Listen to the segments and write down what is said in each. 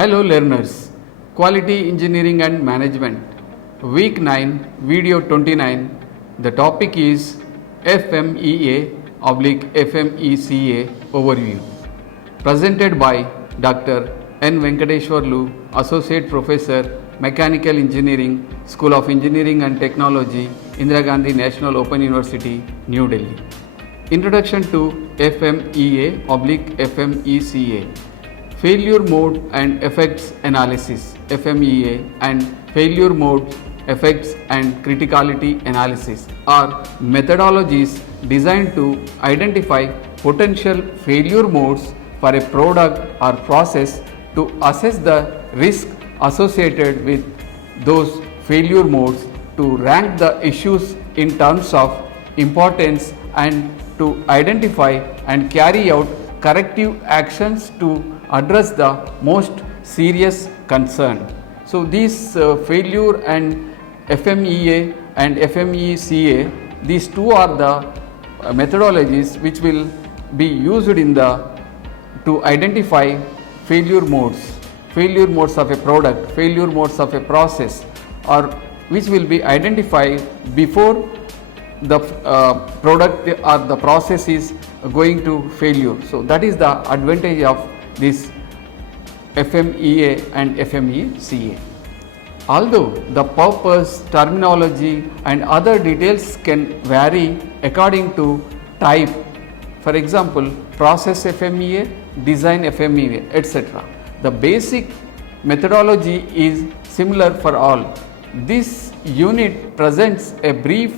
Hello learners, Quality Engineering and Management, Week 9, Video 29. The topic is FMEA/FMECA Overview. Presented by Dr. N. Venkateshwarlu, Associate Professor, Mechanical Engineering, School of Engineering and Technology, Indira Gandhi National Open University, New Delhi. Introduction to FMEA/FMECA. Failure mode and effects analysis FMEA and failure mode effects and criticality analysis are methodologies designed to identify potential failure modes for a product or process to assess the risk associated with those failure modes, to rank the issues in terms of importance, and to identify and carry out corrective actions to address the most serious concern. So these failure and FMEA and FMECA, these two are the methodologies which will be used in to identify failure modes of a product, failure modes of a process, or which will be identified before the product or the process is going to failure. So that is the advantage of this FMEA and FMECA. Although the purpose, terminology and other details can vary according to type, for example process FMEA, design FMEA, etc., the basic methodology is similar for all. This unit presents a brief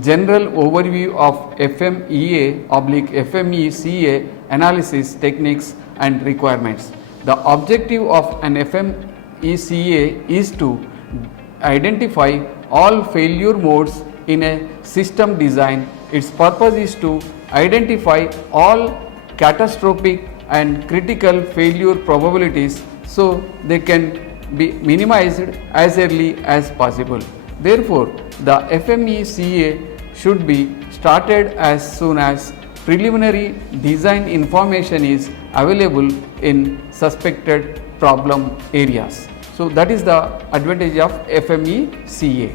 general overview of FMEA/FMECA analysis techniques and requirements. The objective of an FMECA is to identify all failure modes in a system design. Its purpose is to identify all catastrophic and critical failure probabilities so they can be minimized as early as possible. Therefore, the FMECA should be started as soon as preliminary design information is available in suspected problem areas. So that is the advantage of FMECA.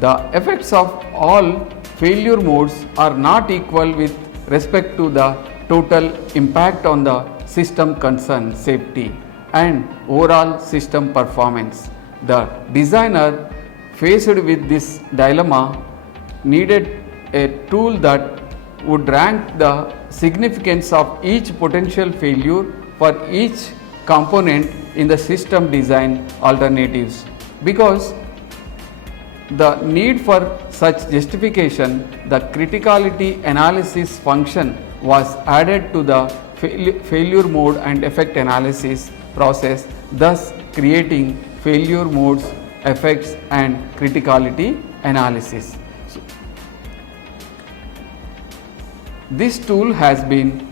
The effects of all failure modes are not equal with respect to the total impact on the system concern, safety and overall system performance. The designer faced with this dilemma needed a tool that would rank the significance of each potential failure for each component in the system design alternatives. Because the need for such justification, the criticality analysis function was added to the failure mode and effect analysis process, thus creating failure modes, effects and criticality analysis. This tool has been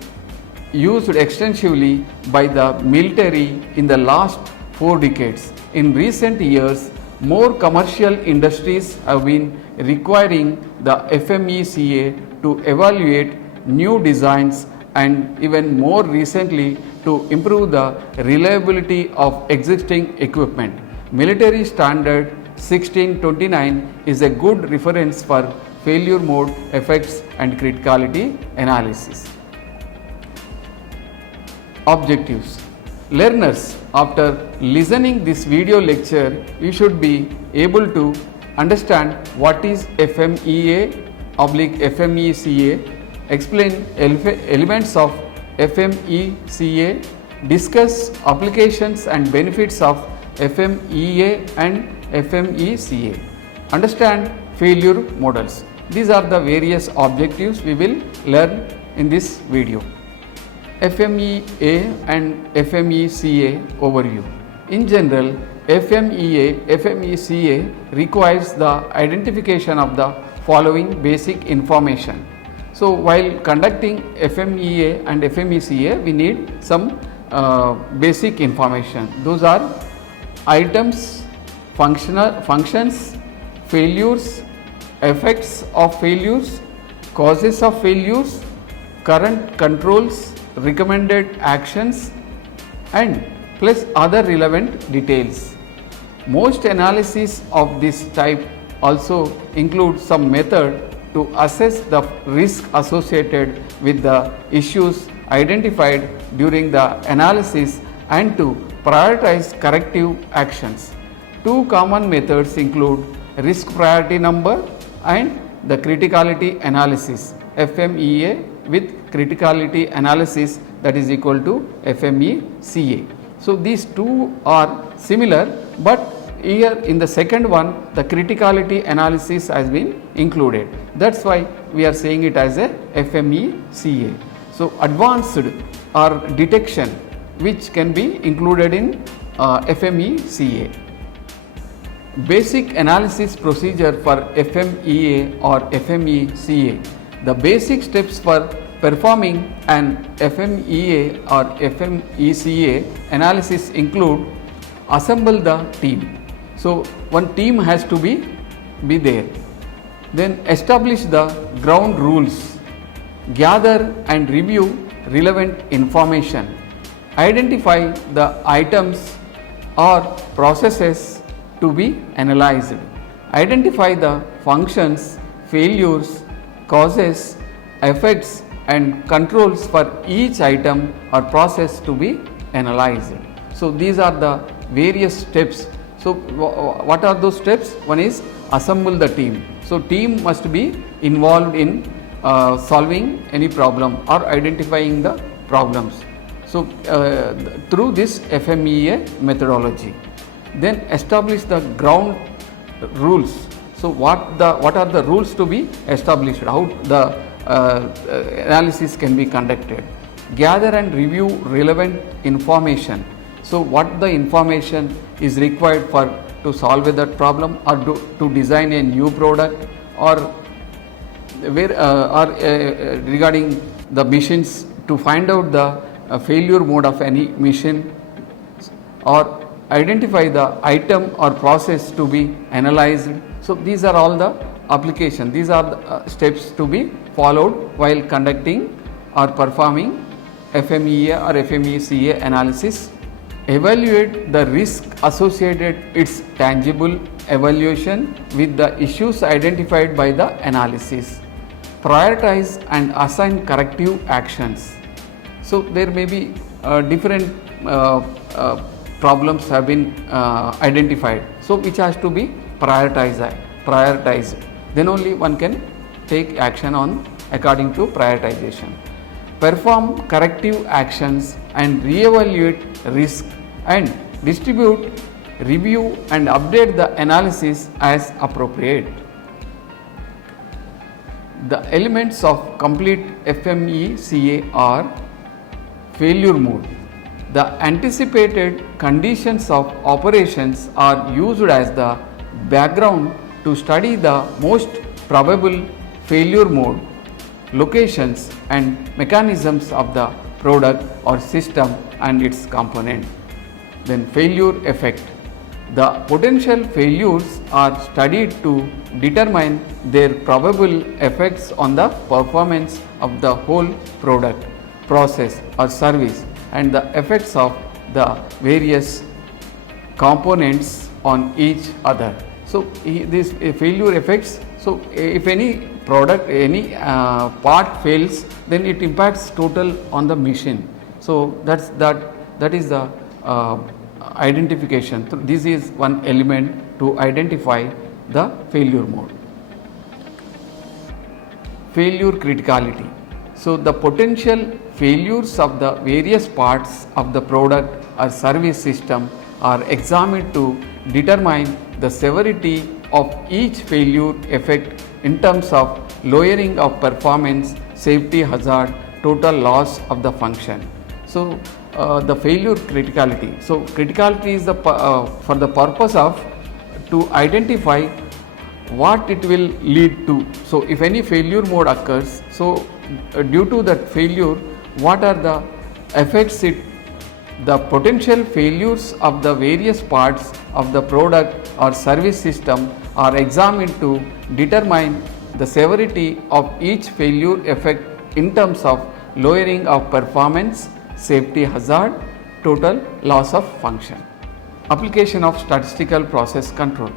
used extensively by the military in the last 4 decades. In recent years, more commercial industries have been requiring the FMECA to evaluate new designs and even more recently to improve the reliability of existing equipment. Military Standard 1629 is a good reference for failure mode, effects and criticality analysis. Objectives. Learners, after listening this video lecture, you should be able to understand what is FMEA/FMECA, explain elements of FMECA, discuss applications and benefits of FMEA and FMECA, understand failure models. These are the various objectives we will learn in this video. FMEA and FMECA overview. In general, FMEA/FMECA requires the identification of the following basic information. So while conducting FMEA and FMECA, we need some basic information. Those are items, functions, failures, effects of failures, causes of failures, current controls, recommended actions, and plus other relevant details. Most analyses of this type also include some method to assess the risk associated with the issues identified during the analysis and to prioritize corrective actions. Two common methods include risk priority number and the criticality analysis, FMEA, with criticality analysis, that is equal to FMECA. So these two are similar, but here in the second one the criticality analysis has been included. That is why we are saying it as a FMECA. So advanced or detection which can be included in FMECA. Basic analysis procedure for FMEA or FMECA. The basic steps for performing an FMEA or FMECA analysis include: assemble the team. So one team has to be there. Then establish the ground rules, gather and review relevant information, identify the items or processes to be analyzed, identify the functions, failures, causes, effects and controls for each item or process to be analyzed. So these are the various steps. So what are those steps? One is assemble the team. So team must be involved in solving any problem or identifying the problems. So through this FMEA methodology. Then establish the ground rules. So what are the rules to be established? How the analysis can be conducted? Gather and review relevant information. So what the information is required for to solve that problem or to design a new product, or regarding the machines, to find out the failure mode of any machine, or identify the item or process to be analyzed. So these are all the application. These are the steps to be followed while conducting or performing FMEA or FMECA analysis. Evaluate the risk associated, its tangible evaluation with the issues identified by the analysis. Prioritize and assign corrective actions. So there may be different problems have been identified, so which has to be prioritized. Then only one can take action on according to prioritization. Perform corrective actions and reevaluate risk, and distribute, review and update the analysis as appropriate. The elements of complete FMECA are: failure mode. The anticipated conditions of operations are used as the background to study the most probable failure mode, locations and mechanisms of the product or system and its component. Then failure effect. The potential failures are studied to determine their probable effects on the performance of the whole product, process or service, and the effects of the various components on each other. So these failure effects, so if any product, any part fails, then it impacts total on the machine. So that is the identification. So this is one element to identify the failure mode. Failure criticality. So the potential failures of the various parts of the product or service system are examined to determine the severity of each failure effect in terms of lowering of performance, safety hazard, total loss of the function. So the failure criticality. So criticality is the for the purpose of to identify what it will lead to. So if any failure mode occurs, so due to that failure, what are the effects the potential failures of the various parts of the product or service system are examined to determine the severity of each failure effect in terms of lowering of performance, safety hazard, total loss of function. Application of statistical process control.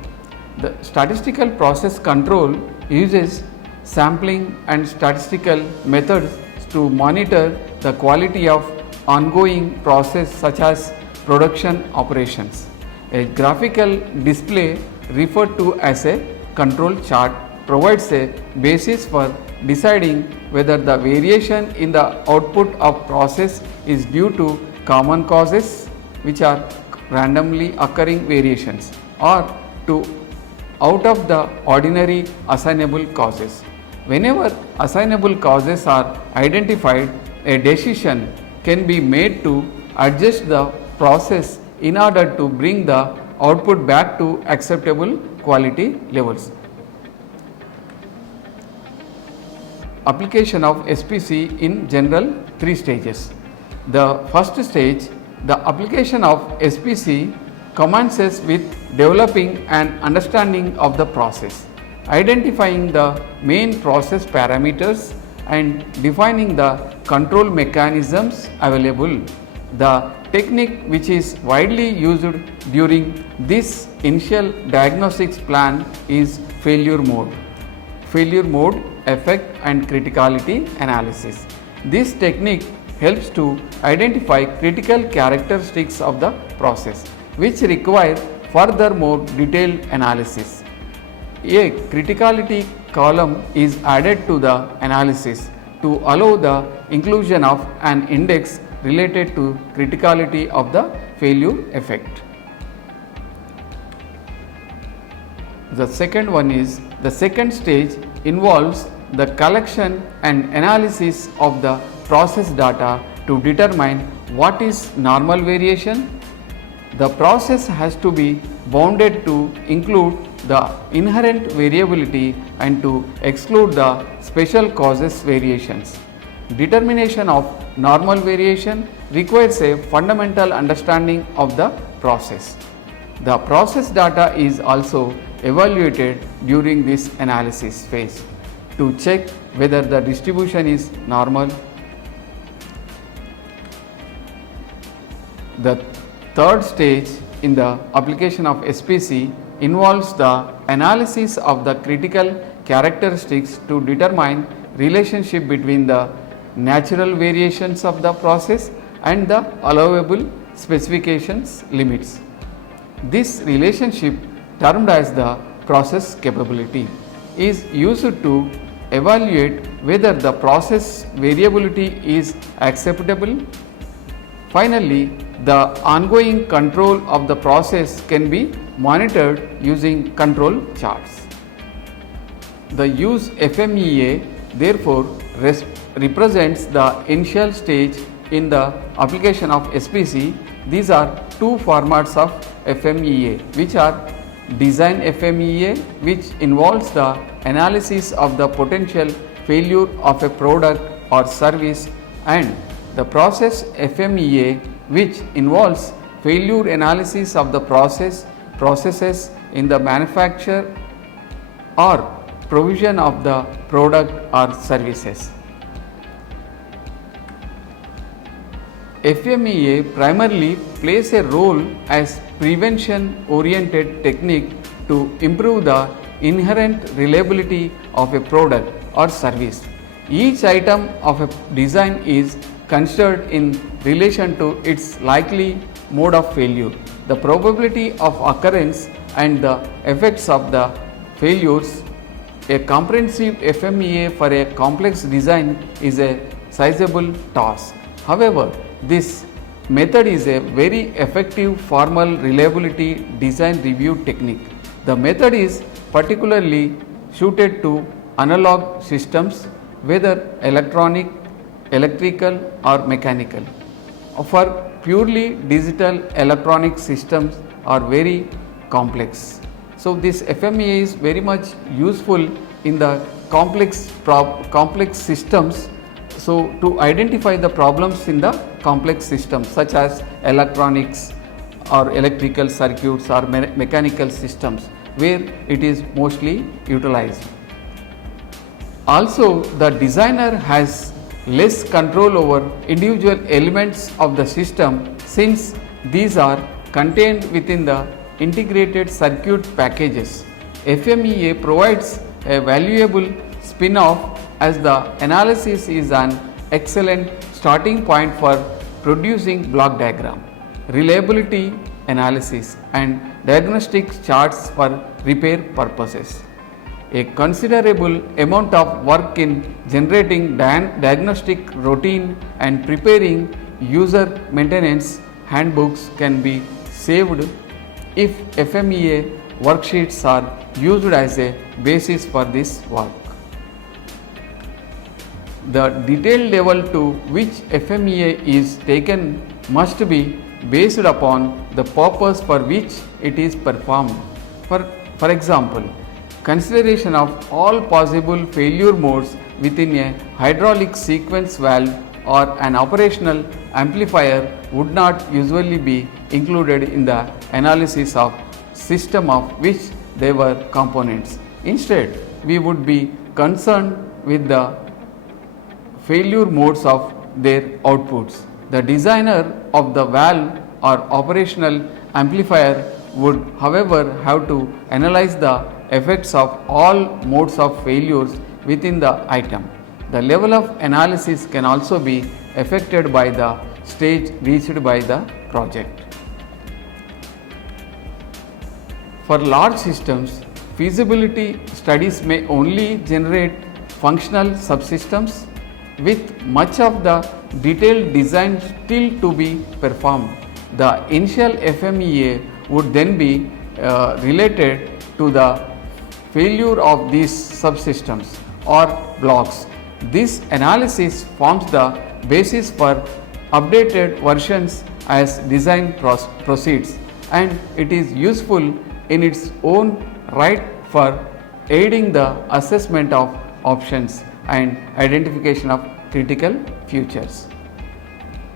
The statistical process control uses sampling and statistical methods to monitor the quality of ongoing process such as production operations. A graphical display referred to as a control chart provides a basis for deciding whether the variation in the output of process is due to common causes, which are randomly occurring variations, or to out of the ordinary assignable causes. Whenever assignable causes are identified, a decision can be made to adjust the process in order to bring the output back to acceptable quality levels. Application of SPC in general, 3 stages. The first stage, the application of SPC commences with developing an understanding of the process, identifying the main process parameters and defining the control mechanisms available. The technique which is widely used during this initial diagnostics plan is failure mode. Failure mode, effect and criticality analysis. This technique helps to identify critical characteristics of the process which require further more detailed analysis. A criticality column is added to the analysis to allow the inclusion of an index related to criticality of the failure effect. The second one is, the second stage involves the collection and analysis of the process data to determine what is normal variation. The process has to be bounded to include the inherent variability and to exclude the special causes variations. Determination of normal variation requires a fundamental understanding of the process. The process data is also evaluated during this analysis phase to check whether the distribution is normal. The third stage in the application of SPC involves the analysis of the critical characteristics to determine relationship between the natural variations of the process and the allowable specifications limits. This relationship, termed as the process capability, is used to evaluate whether the process variability is acceptable. Finally, the ongoing control of the process can be monitored using control charts. The use FMEA therefore represents the initial stage in the application of SPC. These are two formats of FMEA, which are design FMEA, which involves the analysis of the potential failure of a product or service, and the process FMEA, which involves failure analysis of the processes in the manufacture or provision of the product or services. FMEA primarily plays a role as prevention oriented technique to improve the inherent reliability of a product or service. Each item of a design is considered in relation to its likely mode of failure, the probability of occurrence and the effects of the failures. A comprehensive FMEA for a complex design is a sizable task. However, this method is a very effective formal reliability design review technique. The method is particularly suited to analog systems, whether electronic, electrical or mechanical. For purely digital electronic systems are very complex. So this FMEA is very much useful in the complex systems. So to identify the problems in the complex systems such as electronics or electrical circuits or mechanical systems, where it is mostly utilized. Also, the designer has less control over individual elements of the system since these are contained within the integrated circuit packages. FMEA provides a valuable spin-off as the analysis is an excellent starting point for producing block diagram, reliability analysis and diagnostic charts for repair purposes. A considerable amount of work in generating diagnostic routine and preparing user maintenance handbooks can be saved if FMEA worksheets are used as a basis for this work. The detailed level to which FMEA is taken must be based upon the purpose for which it is performed. For example, consideration of all possible failure modes within a hydraulic sequence valve or an operational amplifier would not usually be included in the analysis of system of which they were components. Instead, we would be concerned with the failure modes of their outputs. The designer of the valve or operational amplifier would, however, have to analyze the effects of all modes of failures within the item. The level of analysis can also be affected by the stage reached by the project. For large systems, feasibility studies may only generate functional subsystems with much of the detailed design still to be performed. The initial FMEA would then be related to the failure of these subsystems or blocks. This analysis forms the basis for updated versions as design proceeds, and it is useful in its own right for aiding the assessment of options and identification of critical features.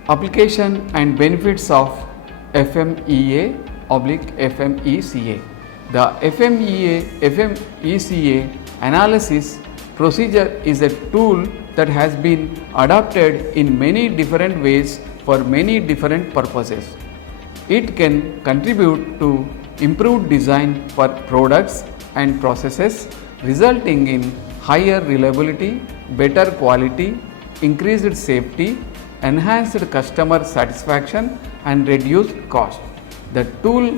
Application and benefits of FMEA/FMECA. The FMECA analysis procedure is a tool that has been adopted in many different ways for many different purposes. It can contribute to improved design for products and processes, resulting in higher reliability, better quality, increased safety, enhanced customer satisfaction and reduced cost. The tool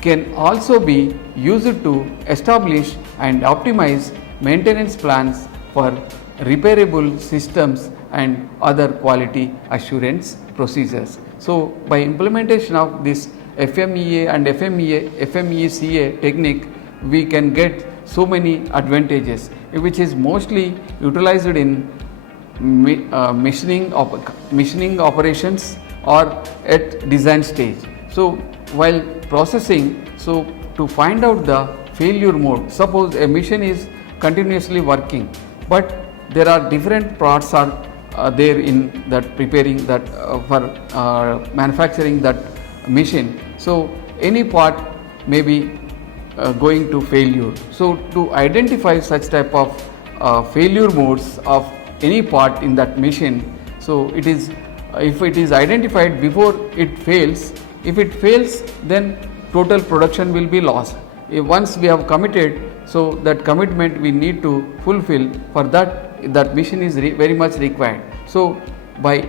can also be used to establish and optimize maintenance plans for repairable systems and other quality assurance procedures. So, by implementation of this FMEA and FMECA technique, we can get so many advantages, which is mostly utilized in machining operations or at design stage. So, while processing, so to find out the failure mode, suppose a machine is continuously working, but there are different parts are there in that preparing that for manufacturing that machine. So, any part may be going to failure. So, to identify such type of failure modes of any part in that machine, so it is if it is identified before it fails, if it fails, then total production will be lost. Once we have committed, so that commitment we need to fulfill, for that machine is very much required. So, by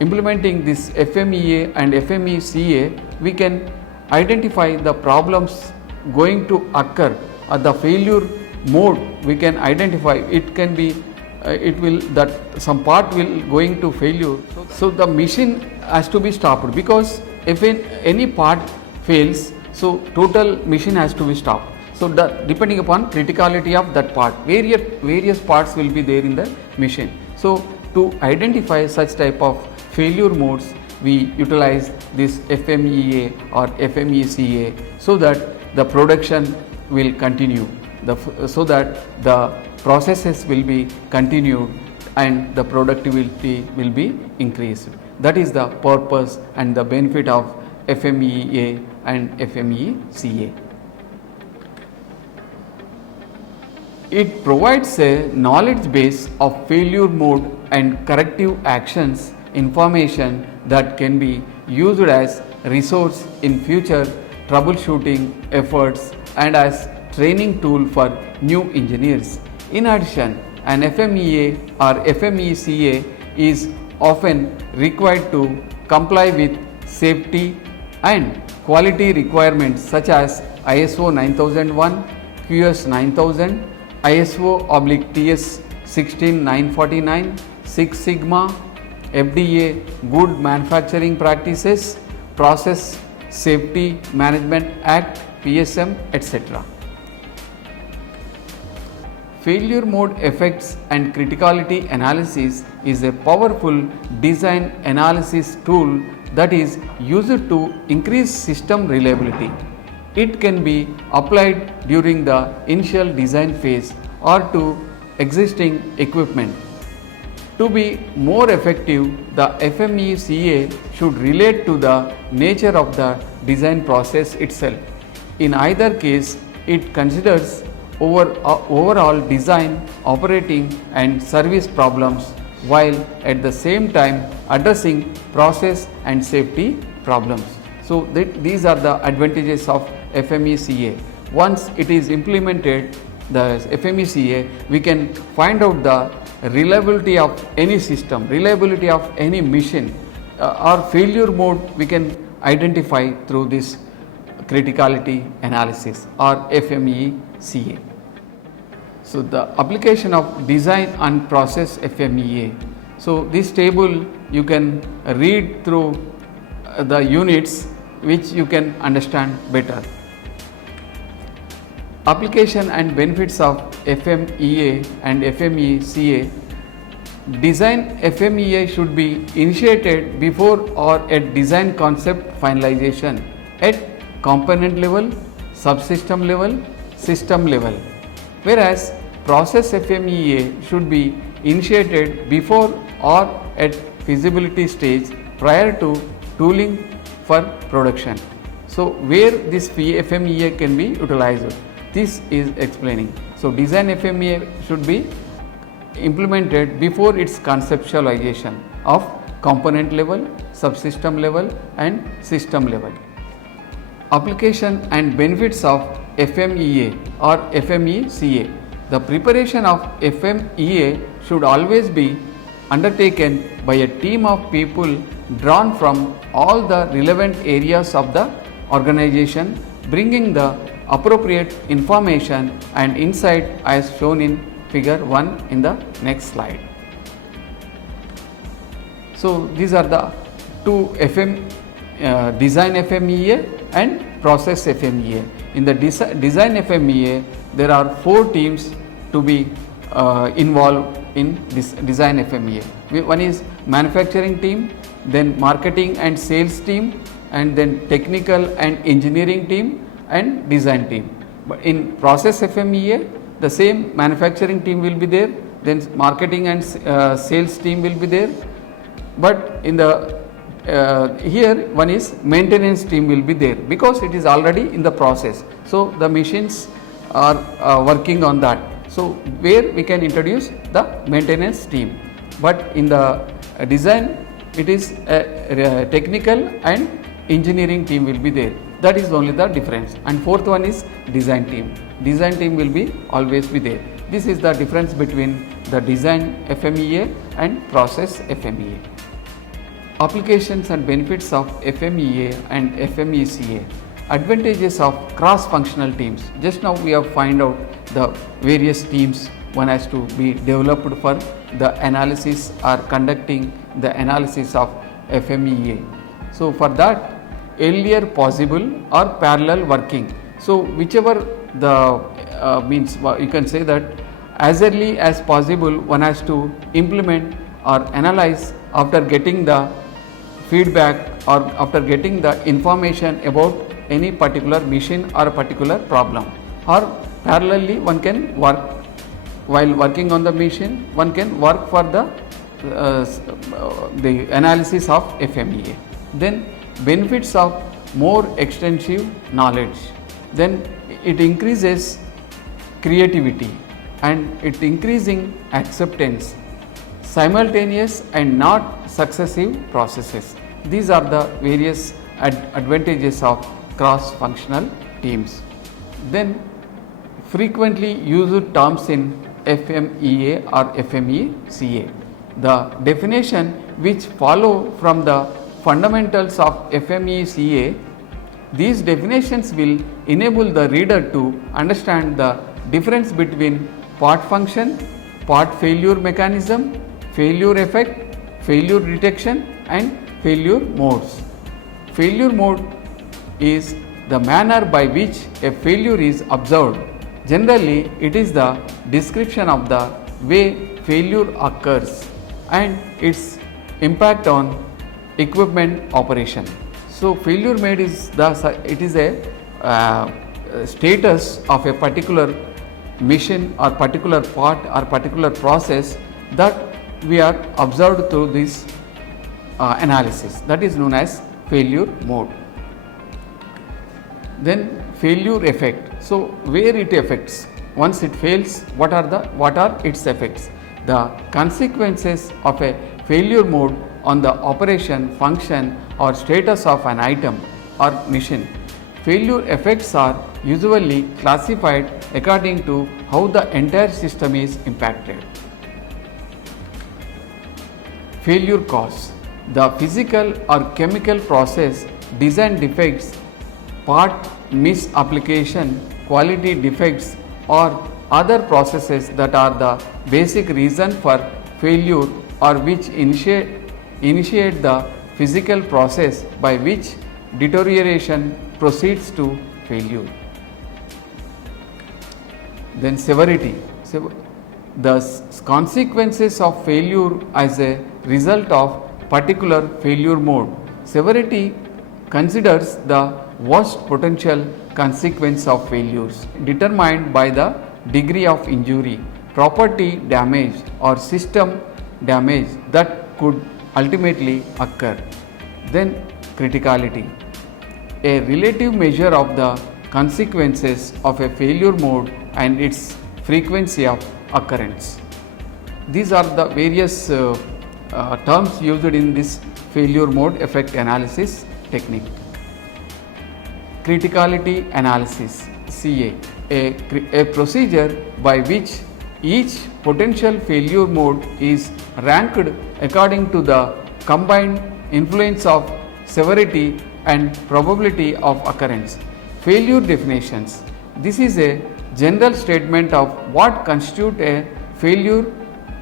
implementing this FMEA and FMECA, we can identify the problems going to occur or the failure mode we can identify. It can be that some part will going to failure. So the machine has to be stopped, because if any part fails, so total machine has to be stopped. So depending upon criticality of that part, various parts will be there in the machine. So to identify such type of failure modes, we utilize this FMEA or FMECA, so that the production will continue, so that the processes will be continued and the productivity will be increased. That is the purpose and the benefit of FMEA and FMECA. It provides a knowledge base of failure mode and corrective actions information that can be used as resource in future troubleshooting efforts and as training tool for new engineers. In addition, an FMEA or FMECA is often required to comply with safety and quality requirements such as ISO 9001, QS 9000, ISO/TS 16949, Six Sigma, FDA Good Manufacturing Practices, Process Safety Management Act, PSM, etc. Failure mode effects and criticality analysis is a powerful design analysis tool that is used to increase system reliability. It can be applied during the initial design phase or to existing equipment. To be more effective, the FMECA should relate to the nature of the design process itself. In either case, it considers overall design, operating and service problems while at the same time addressing process and safety problems. So, these are the advantages of FMECA. Once it is implemented, the FMECA, we can find out the reliability of any system, reliability of any machine or failure mode we can identify through this criticality analysis or FMECA. So, the application of design and process FMEA. So, this table you can read through the units which you can understand better. Application and benefits of FMEA and FMECA. Design FMEA should be initiated before or at design concept finalization at component level, subsystem level, system level, whereas process FMEA should be initiated before or at feasibility stage prior to tooling for production. So, where this FMEA can be utilized, this is explaining. So, design FMEA should be implemented before its conceptualization of component level, subsystem level and system level. Application and benefits of FMEA or FMECA. The preparation of FMEA should always be undertaken by a team of people drawn from all the relevant areas of the organization, bringing the appropriate information and insight as shown in figure 1 in the next slide. So, these are the two design FMEA and process FMEA. In the design FMEA, there are 4 teams to be involved in this design FMEA. One is manufacturing team, then marketing and sales team, and then technical and engineering team and design team. But in process FMEA, the same manufacturing team will be there, then marketing and sales team will be there, but in the here one is maintenance team will be there because it is already in the process. So, the machines are working on that. So, where we can introduce the maintenance team, but in the design it is technical and engineering team will be there. That is only the difference. And fourth one is design team. Design team will be always be there. This is the difference between the design FMEA and process FMEA. Applications and benefits of FMEA and FMECA. Advantages of cross-functional teams. Just now we have find out the various teams one has to be developed for the analysis or conducting the analysis of FMEA. So, for that earlier possible or parallel working. So, whichever the means you can say that as early as possible one has to implement or analyze after getting the feedback or after getting the information about any particular machine or a particular problem, or parallelly one can work while working on the machine, one can work for the analysis of FMEA. Then benefits of more extensive knowledge, then it increases creativity and it increasing acceptance, simultaneous and not successive processes. These are the various advantages of cross-functional teams. Then frequently used terms in FMEA or FMECA. The definition which follow from the fundamentals of FMECA, these definitions will enable the reader to understand the difference between part function, part failure mechanism, failure effect, failure detection and failure modes. Failure mode is the manner by which a failure is observed. Generally, it is the description of the way failure occurs and its impact on equipment operation. So, failure mode is a status of a particular machine or particular part or particular process that we are observed through this analysis, that is known as failure mode. Then failure effect. So, where it affects, once it fails, what are its effects? The consequences of a failure mode on the operation, function or status of an item or machine. Failure effects are usually classified according to how the entire system is impacted. Failure cause. The physical or chemical process, design defects, part misapplication, quality defects or other processes that are the basic reason for failure or which initiate the physical process by which deterioration proceeds to failure. Then severity. The consequences of failure as a result of particular failure mode. Severity considers the worst potential consequence of failures determined by the degree of injury, property damage or system damage that could ultimately occur. Then criticality, a relative measure of the consequences of a failure mode and its frequency of occurrence. These are the various terms used in this failure mode effect analysis technique. Criticality analysis (CA), a procedure by which each potential failure mode is ranked according to the combined influence of severity and probability of occurrence. Failure definitions. This is a general statement of what constitutes a failure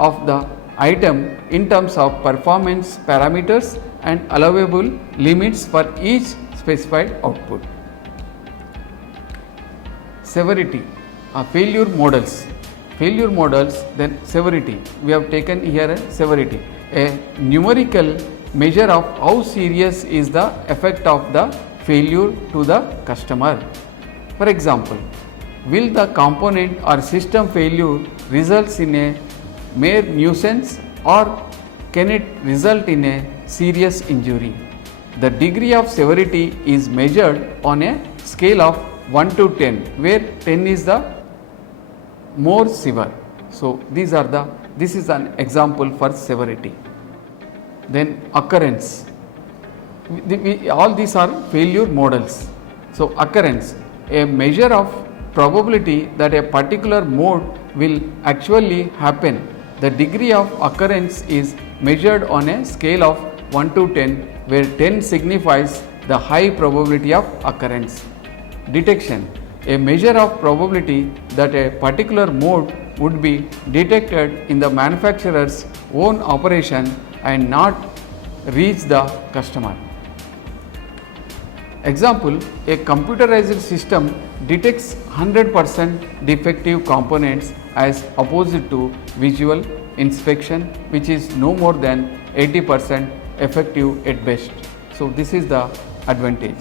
of the item in terms of performance parameters and allowable limits for each specified output. Severity, failure models. Failure models, then severity. We have taken here a severity, a numerical measure of how serious is the effect of the failure to the customer. For example, will the component or system failure results in a mere nuisance or can it result in a serious injury? The degree of severity is measured on a scale of 1 to 10, where 10 is the more severe. So, this is an example for severity. Then occurrence, all these are failure models. So, occurrence, a measure of probability that a particular mode will actually happen. The degree of occurrence is measured on a scale of 1 to 10, where 10 signifies the high probability of occurrence. Detection, a measure of probability that a particular mode would be detected in the manufacturer's own operation and not reach the customer. Example, a computerized system detects 100% defective components as opposed to visual inspection, which is no more than 80% effective at best. So, this is the advantage.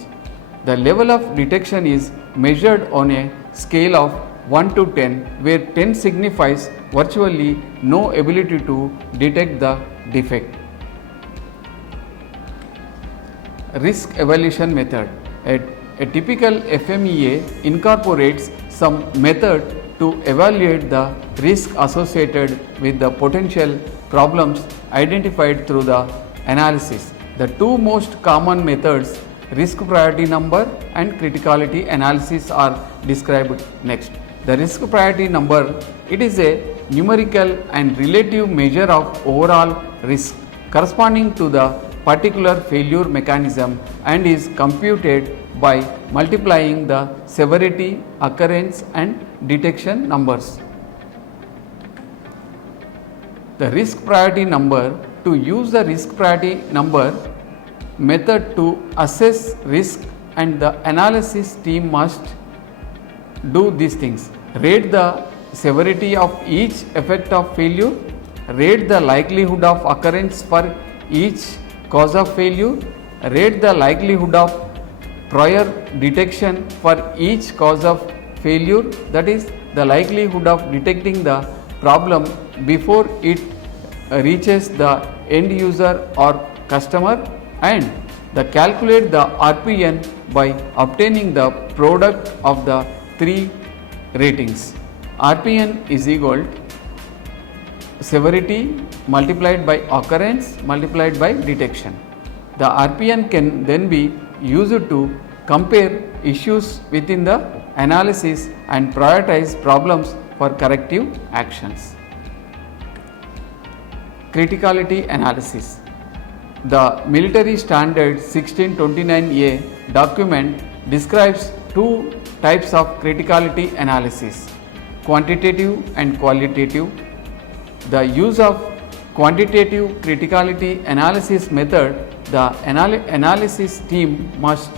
The level of detection is measured on a scale of 1 to 10, where 10 signifies virtually no ability to detect the defect. Risk evaluation method. A typical FMEA incorporates some method to evaluate the risk associated with the potential problems identified through the analysis. The two most common methods, risk priority number and criticality analysis, are described next. The risk priority number, it is a numerical and relative measure of overall risk corresponding to the particular failure mechanism and is computed by multiplying the severity, occurrence and detection numbers. The risk priority number, to use the risk priority number method to assess risk, and the analysis team must do these things: rate the severity of each effect of failure, rate the likelihood of occurrence for each cause of failure, rate the likelihood of prior detection for each cause of failure, that is the likelihood of detecting the problem before it reaches the end user or customer, and the calculate the RPN by obtaining the product of the three ratings. RPN is equal to severity multiplied by occurrence multiplied by detection. The RPN can then be used to compare issues within the analysis and prioritize problems for corrective actions. Criticality analysis. The military standard 1629A document describes two types of criticality analysis: quantitative and qualitative. The use of quantitative criticality analysis method, the analysis team must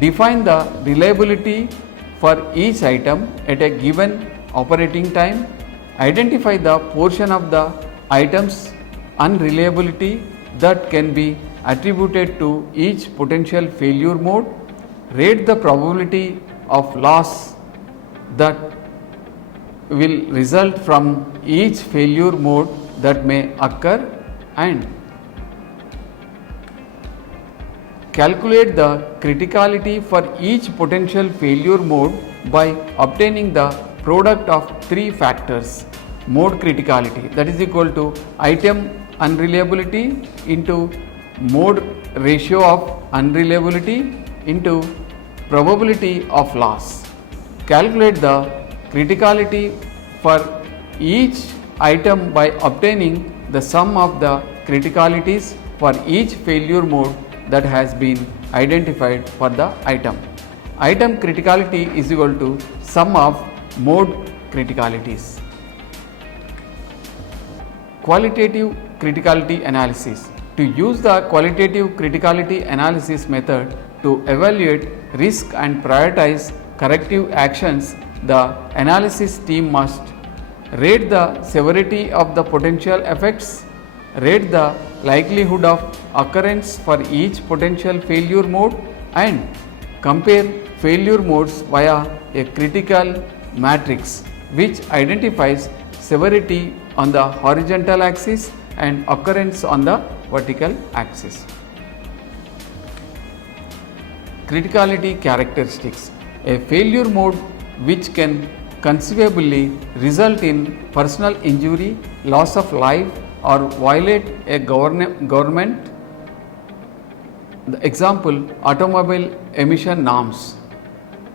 define the reliability for each item at a given operating time, identify the portion of the item's unreliability that can be attributed to each potential failure mode, rate the probability of loss that will result from each failure mode that may occur, and calculate the criticality for each potential failure mode by obtaining the product of three factors: mode criticality, that is equal to item unreliability into mode ratio of unreliability into probability of loss. Calculate the criticality for each item by obtaining the sum of the criticalities for each failure mode that has been identified for the item. Item criticality is equal to sum of mode criticalities. Qualitative criticality analysis. To use the qualitative criticality analysis method to evaluate risk and prioritize corrective actions, the analysis team must rate the severity of the potential effects, rate the likelihood of occurrence for each potential failure mode, and compare failure modes via a critical matrix which identifies severity on the horizontal axis and occurrence on the vertical axis. Criticality characteristics. A failure mode which can conceivably result in personal injury, loss of life, or violate a government. The example, automobile emission norms.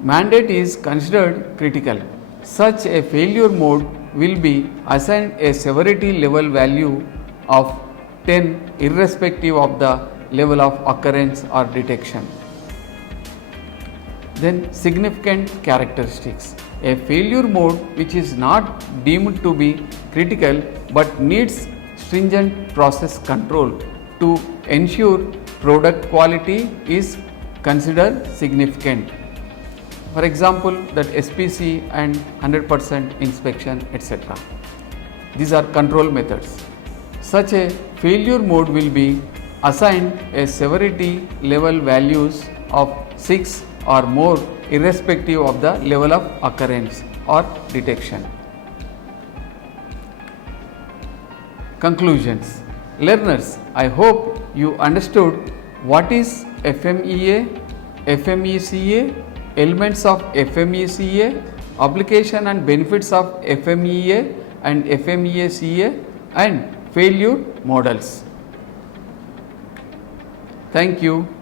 Mandate is considered critical. Such a failure mode will be assigned a severity level value of 10 irrespective of the level of occurrence or detection. Then significant characteristics. A failure mode which is not deemed to be critical but needs stringent process control to ensure product quality is considered significant. For example, that SPC and 100% inspection, etc. These are control methods. Such a failure mode will be assigned a severity level values of 6 or more irrespective of the level of occurrence or detection. Conclusions. Learners, I hope you understood what is FMEA, FMECA, elements of FMECA, application and benefits of FMEA and FMEACA, and failure models. Thank you.